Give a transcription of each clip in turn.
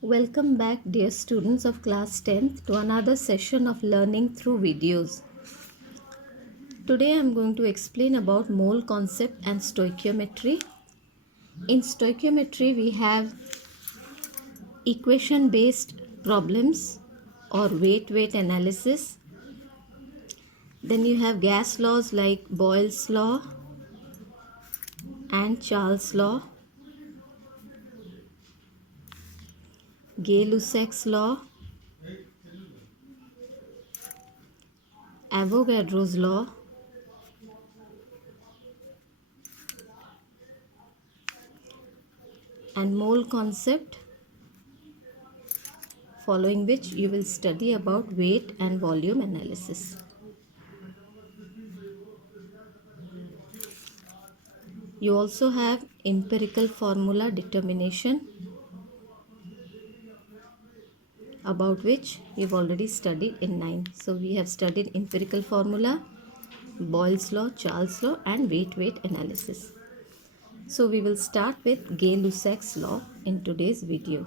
Welcome back, dear students of class 10th, to another session of learning through videos. Today I am going to explain about mole concept and stoichiometry. In stoichiometry, we have equation based problems or weight analysis. Then you have gas laws like Boyle's law and Charles' law, Gay-Lussac's law, Avogadro's law, and mole concept, following which you will study about weight and volume analysis. You also have empirical formula determination, about which we've already studied in 9. So we have studied empirical formula, Boyle's law, Charles' law, and weight analysis. So we will start with Gay-Lussac's law in today's video.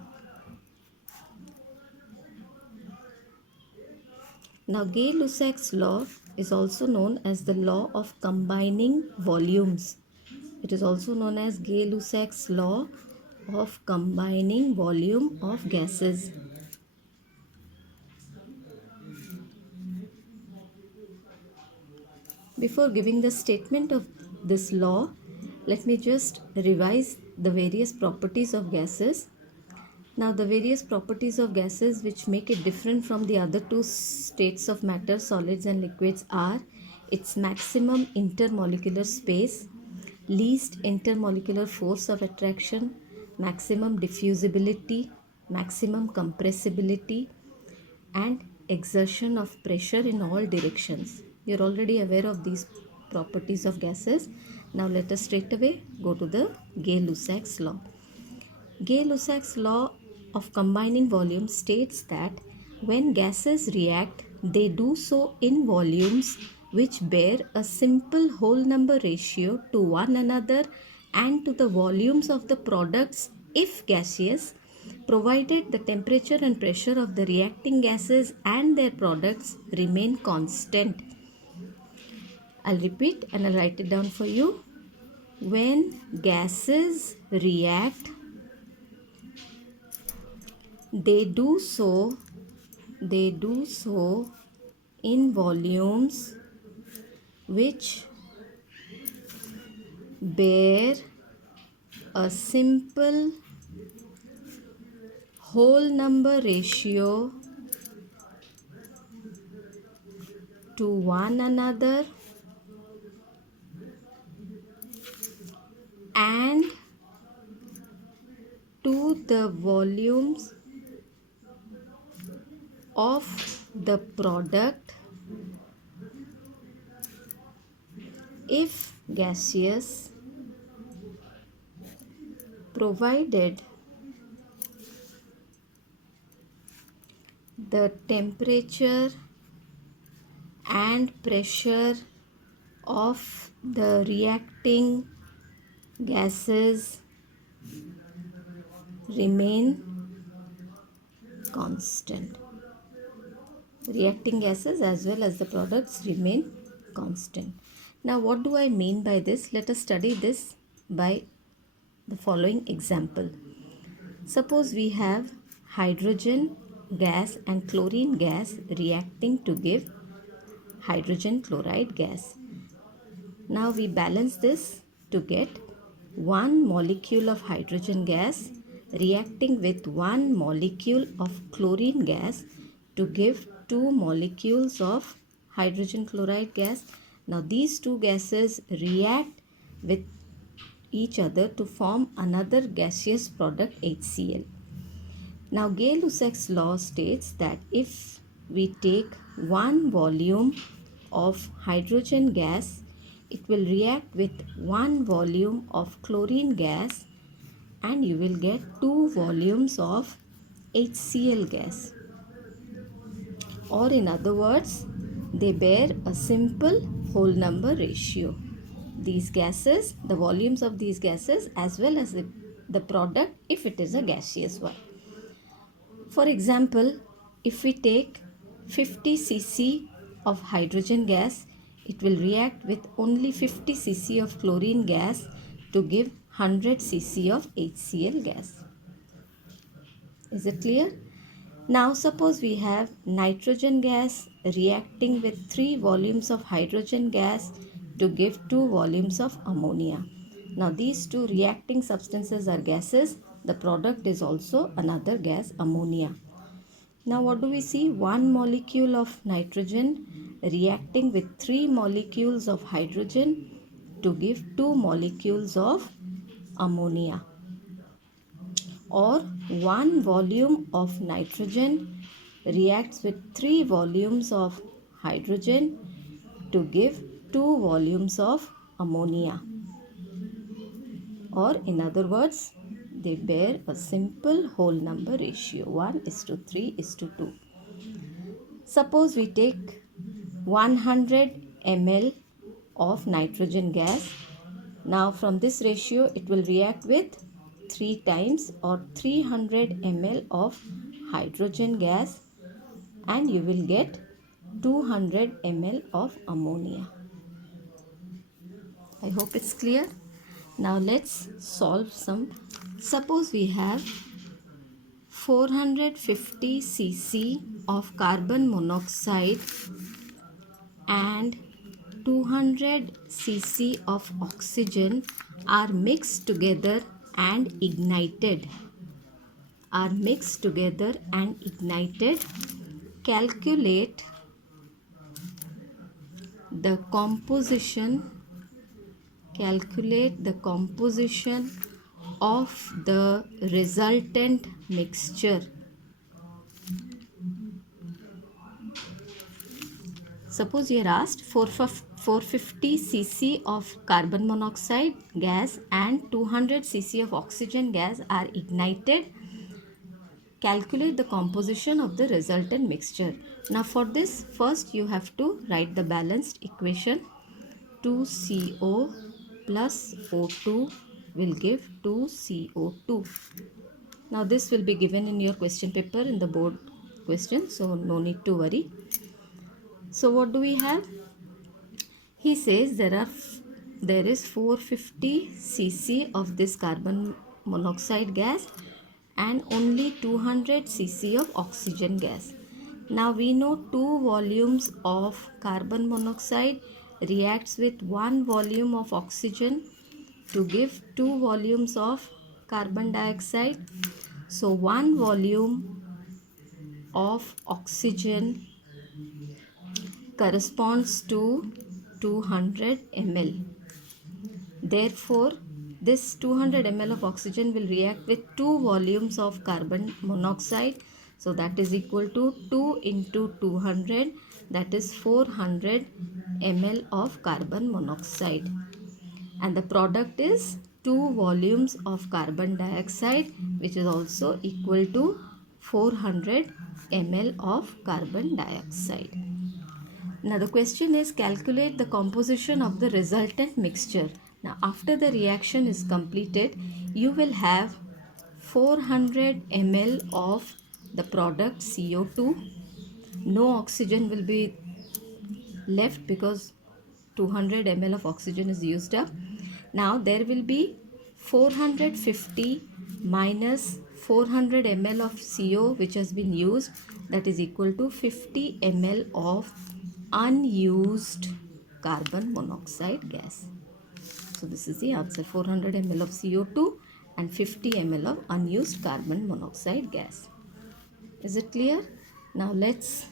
Now Gay-Lussac's law is also known as the law of combining volumes. It is also known as Gay-Lussac's law of combining volume of gases. Before giving the statement of this law, let me just revise the various properties of gases. Now, the various properties of gases which make it different from the other two states of matter, solids and liquids, are its maximum intermolecular space, least intermolecular force of attraction, maximum diffusibility, maximum compressibility, and exertion of pressure in all directions. You're already aware of these properties of gases. Now let us straight away go to the Gay-Lussac's law. Gay-Lussac's law of combining volume states that when gases react, they do so in volumes which bear a simple whole number ratio to one another and to the volumes of the products if gaseous, provided the temperature and pressure of the reacting gases and their products remain constant. I'll repeat and I'll write it down for you. When gases react, they do so in volumes which bear a simple whole number ratio to one another and to the volumes of the product if gaseous, provided the temperature and pressure of the reacting gases remain constant. Reacting gases as well as the products remain constant. Now what do I mean by this? Let us study this by the following example. Suppose we have hydrogen gas and chlorine gas reacting to give hydrogen chloride gas. Now we balance this to get one molecule of hydrogen gas reacting with one molecule of chlorine gas to give two molecules of hydrogen chloride gas. Now these two gases react with each other to form another gaseous product, HCl. Now Gay-Lussac's law states that if we take one volume of hydrogen gas, it will react with one volume of chlorine gas and you will get two volumes of HCl gas. Or in other words, they bear a simple whole number ratio. These gases, the volumes of these gases as well as the product if it is a gaseous one. For example, if we take 50 cc of hydrogen gas, it will react with only 50 cc of chlorine gas to give 100 cc of HCl gas. Is it clear? Now suppose we have nitrogen gas reacting with 3 volumes of hydrogen gas to give 2 volumes of ammonia. Now these two reacting substances are gases. The product is also another gas, ammonia. Now what do we see? One molecule of nitrogen reacting with 3 molecules of hydrogen to give 2 molecules of ammonia, or 1 volume of nitrogen reacts with 3 volumes of hydrogen to give 2 volumes of ammonia, or in other words, they bear a simple whole number ratio 1:3:2. Suppose we take 100 ml of nitrogen gas. Now from this ratio it will react with 3 times, or 300 ml of hydrogen gas, and you will get 200 ml of ammonia. I hope it's clear. Now let's solve some. Suppose we have 450 cc of carbon monoxide and 200 cc of oxygen are mixed together and ignited. Calculate the composition of the resultant mixture. Suppose you are asked 450 cc of carbon monoxide gas and 200 cc of oxygen gas are ignited. Calculate the composition of the resultant mixture. Now for this, first you have to write the balanced equation. 2CO plus O2 will give 2CO2. Now this will be given in your question paper in the board question, so no need to worry. So what do we have? He says there is 450 cc of this carbon monoxide gas and only 200 cc of oxygen gas. Now we know 2 volumes of carbon monoxide reacts with 1 volume of oxygen to give 2 volumes of carbon dioxide. So 1 volume of oxygen corresponds to 200 ml. Therefore, this 200 ml of oxygen will react with 2 volumes of carbon monoxide. So that is equal to 2 into 200, that is 400 ml of carbon monoxide. And the product is 2 volumes of carbon dioxide, which is also equal to 400 ml of carbon dioxide. Now the question is, calculate the composition of the resultant mixture. Now after the reaction is completed, you will have 400 ml of the product CO2. No oxygen will be left because 200 ml of oxygen is used up. Now there will be 450 minus 400 ml of CO which has been used, that is equal to 50 ml of unused carbon monoxide gas. So this is the answer, 400 ml of CO2 and 50 ml of unused carbon monoxide gas. Is it clear? Now let's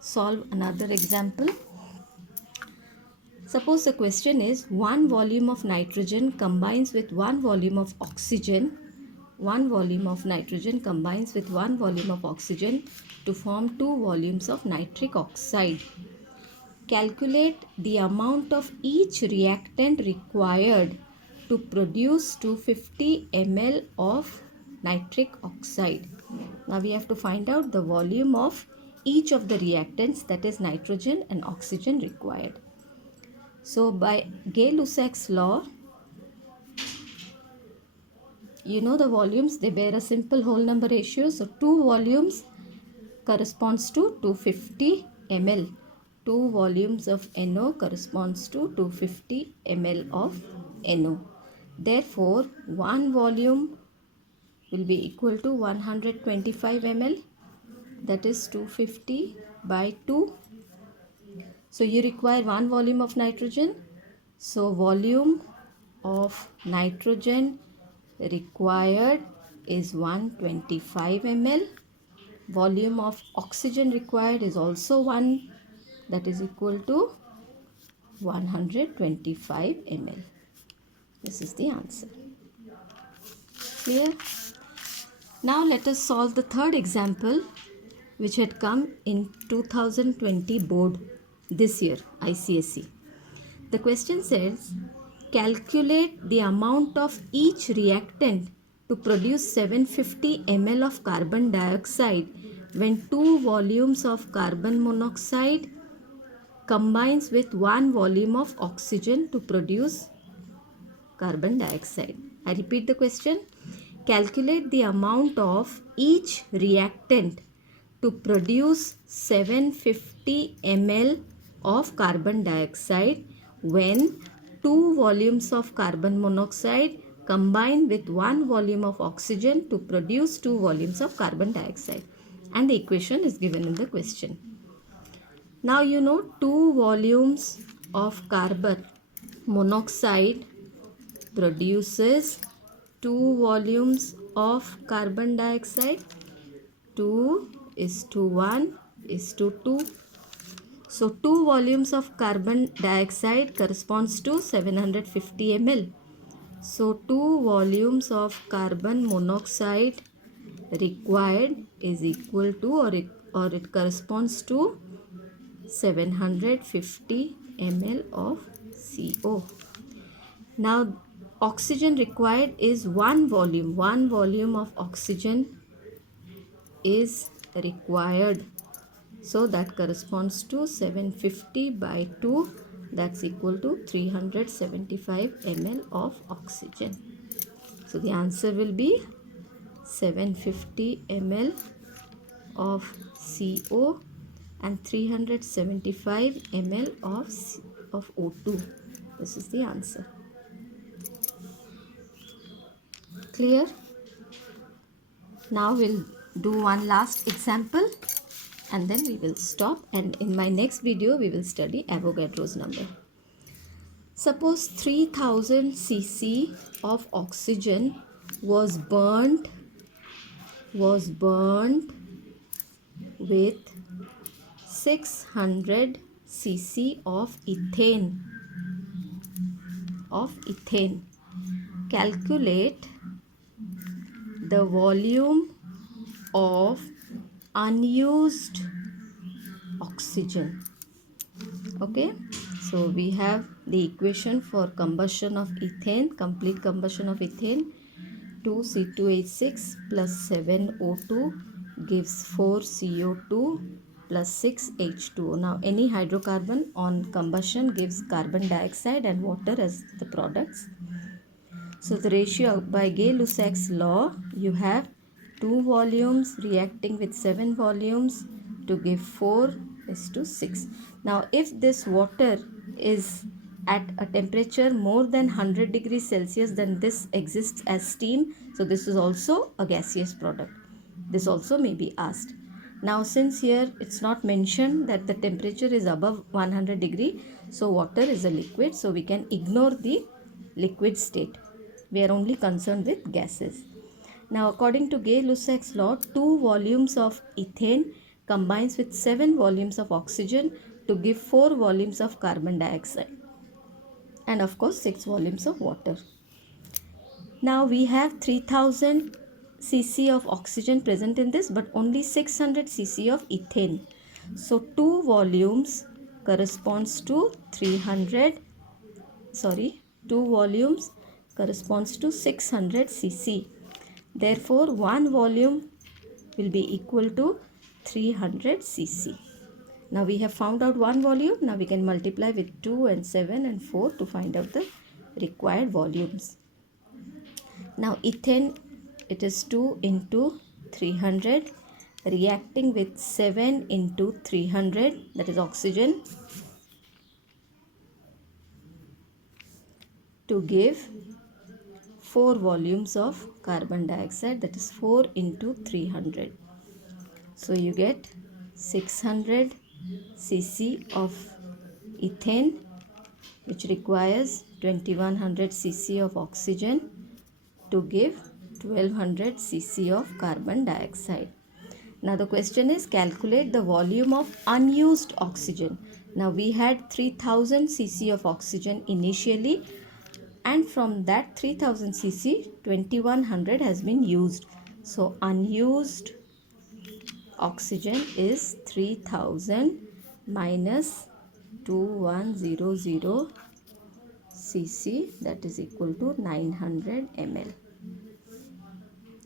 solve another example. Suppose the question is 1 volume of nitrogen combines with 1 volume of oxygen. 1 volume of nitrogen combines with 1 volume of oxygen to form 2 volumes of nitric oxide. Calculate the amount of each reactant required to produce 250 ml of nitric oxide. Now we have to find out the volume of each of the reactants, that is nitrogen and oxygen required. So by Gay-Lussac's law, you know the volumes, they bear a simple whole number ratio. So 2 volumes corresponds to 250 ml. 2 volumes of NO corresponds to 250 ml of NO. Therefore, 1 volume will be equal to 125 ml, that is 250 by 2. So you require 1 volume of nitrogen. So volume of nitrogen required is 125 ml. Volume of oxygen required is also 1, that is equal to 125 ml. This is the answer. Clear? Now let us solve the third example, which had come in 2020 board this year, ICSE. The question says, calculate the amount of each reactant to produce 750 ml of carbon dioxide when 2 volumes of carbon monoxide combines with 1 volume of oxygen to produce carbon dioxide. I repeat the question. Calculate the amount of each reactant to produce 750 ml of carbon dioxide when 2 volumes of carbon monoxide combine with 1 volume of oxygen to produce 2 volumes of carbon dioxide. And the equation is given in the question. Now you know 2 volumes of carbon monoxide produces 2 volumes of carbon dioxide. 2 is to 1 is to 2. So 2 volumes of carbon dioxide corresponds to 750 ml. So 2 volumes of carbon monoxide required is equal to or it corresponds to 750 ml of CO. Now oxygen required is 1 volume. 1 volume of oxygen is required. So that corresponds to 750 by 2, that's equal to 375 ml of oxygen. So the answer will be 750 ml of CO and 375 ml of O2. This is the answer. Clear? Now we'll do one last example and then we will stop, and in my next video we will study Avogadro's number. Suppose 3000 cc of oxygen was burnt with 600 cc of ethane. Calculate the volume of unused oxygen. Okay, so we have the equation for combustion of ethane, complete combustion of ethane. 2C2H6 plus 7O2 gives 4CO2 plus 6H2O. Now any hydrocarbon on combustion gives carbon dioxide and water as the products. So the ratio by Gay-Lussac's law, you have 2 volumes reacting with 7 volumes to give 4:6. Now if this water is at a temperature more than 100 degrees Celsius, then this exists as steam. So this is also a gaseous product. This also may be asked. Now since here it's not mentioned that the temperature is above 100 degree, so water is a liquid, so we can ignore the liquid state. We are only concerned with gases. Now according to Gay-Lussac's law, 2 volumes of ethane combines with 7 volumes of oxygen to give 4 volumes of carbon dioxide and of course 6 volumes of water. Now we have 3000 cc of oxygen present in this, but only 600 cc of ethane. So 2 volumes corresponds to 2 volumes corresponds to 600 cc. Therefore 1 volume will be equal to 300 cc. Now we have found out 1 volume. Now we can multiply with 2 and 7 and 4 to find out the required volumes. Now ethane, it is 2 into 300 reacting with 7 into 300, that is oxygen, to give 4 volumes of carbon dioxide, that is 4 into 300. So you get 600 cc of ethane, which requires 2100 cc of oxygen to give 1200 cc of carbon dioxide. Now the question is, calculate the volume of unused oxygen. Now we had 3000 cc of oxygen initially, and from that 3000 cc 2100 has been used. So unused oxygen is 3000 minus 2100 cc, that is equal to 900 ml.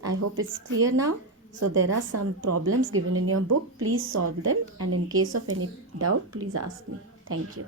I hope it's clear now. So there are some problems given in your book. Please solve them, and in case of any doubt, please ask me. Thank you.